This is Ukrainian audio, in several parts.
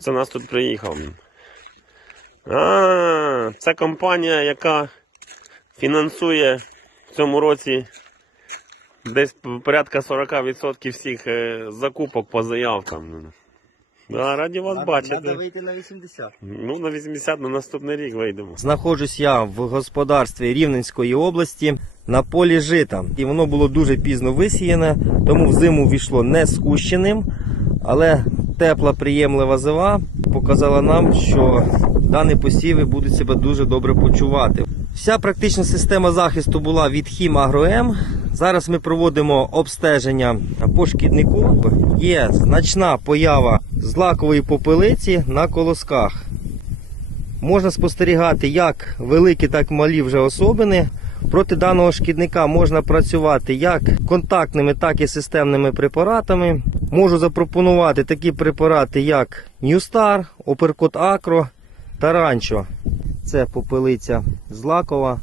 Це нас тут приїхав. А, це компанія, яка фінансує в цьому році десь порядка 40% всіх е, закупок по заявкам. Да, раді вас бачити. Треба вийти на 80. Ну, на 80 на наступний рік вийдемо. Знаходжусь я в господарстві Рівненської області на полі жита. І воно було дуже пізно висіяне, тому в зиму війшло не скущеним. Але тепла, приємлива зима показала нам, що дані посіви будуть себе дуже добре почувати. Вся практична система захисту була від Хім Агроем. Зараз ми проводимо обстеження по шкіднику. Є значна поява злакової попелиці на колосках. Можна спостерігати як великі, так і малі вже особини. Проти даного шкідника можна працювати як контактними, так і системними препаратами. Можу запропонувати такі препарати, як Newstar, Оперкот Акро та Ранчо. Це попелиця злакова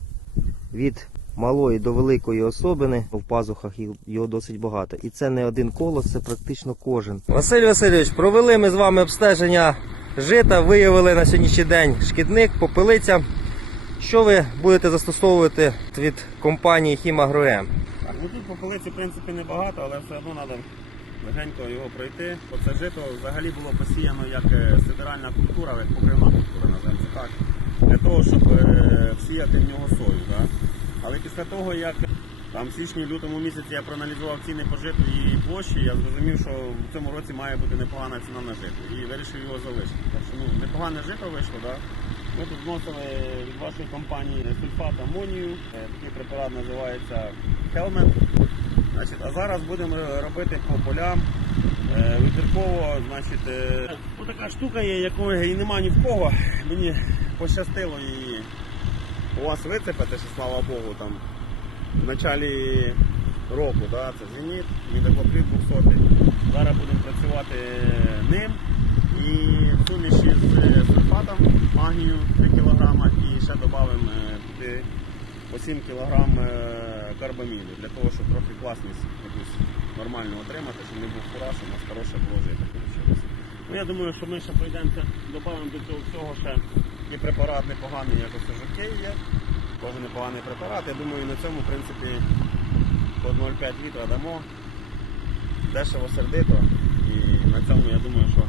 від малої до великої особини. В пазухах його досить багато. І це не один колос, це практично кожен. Василь Васильович, провели ми з вами обстеження жита, виявили на сьогоднішній день шкідник, попелиця. Що ви будете застосовувати від компанії Хімагроем? Ну тут по полиці, в принципі, небагато, але все одно треба легенько його пройти. Бо це жито взагалі було посіяно як е, сидеральна культура, як покривна культура, називаємо це так. Для того, щоб е, всіяти в нього сою. Да? Але після того, як там в січні-лютому місяці я проаналізував ціни по житу і площі, я зрозумів, що в цьому році має бути непогана ціна на жито. І вирішив його залишити. Так що ну, непогане жито вийшло, да? Ми тут вносили від вашої компанії сульфат амонію. Е, Такий препарат називається Helmet. Значить, а зараз будемо робити по полям. Е, Вибірково, значить, е, така штука є, якої і нема ні в кого. Мені пощастило її у вас вицепити, що слава Богу, там в началі року, да, це зеніт, мідоклоприд 200. Зараз будемо працювати ним і в суміші з сульфатом, магнію 3 кг і ще додамо туди по 7 кг карбаміду, для того, щоб трохи класність якусь нормальну отримати, щоб не був фураж, у нас хороше вийшло. Ну, я думаю, що ми ще пройдемося, додамо до цього всього ще і препарат непоганий, як ось жокей є. Теж непоганий препарат. Я думаю, на цьому, в принципі, по 0,5 літра дамо. Дешево сердито. І на цьому я думаю, що